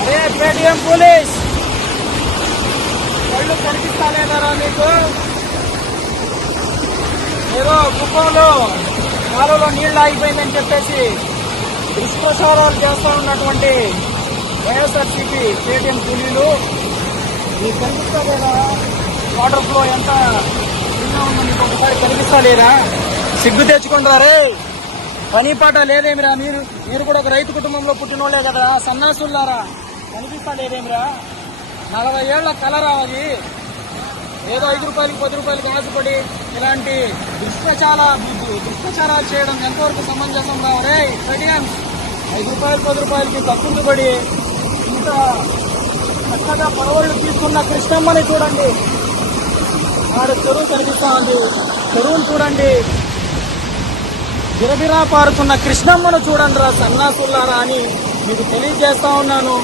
అరే Paytm police కళ్ళు కనిపిస్తాలేదారా మీకు? ఏదో కుప్పంలో కాలువలో నీళ్లు ఆగిపోయిందని చెప్పేసి దుష్ప్రచారాలు చేస్తా ఉన్నటువంటి వైఎస్ఆర్సీపీ పేటిఎం కూలీలు మీకు కనిపిస్తలేదా? వాటర్ ఫ్లో ఎంత చిన్న ఉందో మీకు ఒకసారి కనిపిస్తలేదా? సిగ్గు తెచ్చుకుంటారే, పని పాట లేదేమిరా? మీరు కూడా ఒక రైతు కుటుంబంలో పుట్టినోళ్లే కదా, సన్నాసులారా, కనిపిస్తలేదేమిరా? 40 ఏళ్ల కలరా అది? ఏదో 5 రూపాయలకి 10 రూపాయలకి ఆశపడి ఇలాంటి దుష్ప్రచారాలు చేయడం ఎంతవరకు సమంజసం రావరే? పేటిఎం 5 రూపాయలు 10 రూపాయలకి తప్పుడుపడి ఇంత చక్కగా పరవళ్ళు తీసుకున్న కృష్ణమ్మని చూడండి. ఆడ చెరువు కనిపిస్తా ఉంది, చెరువును చూడండి. బిరబిరా పారుతున్న కృష్ణమ్మను చూడండి రా సన్నాసులారా అని మీకు తెలియజేస్తా ఉన్నాను.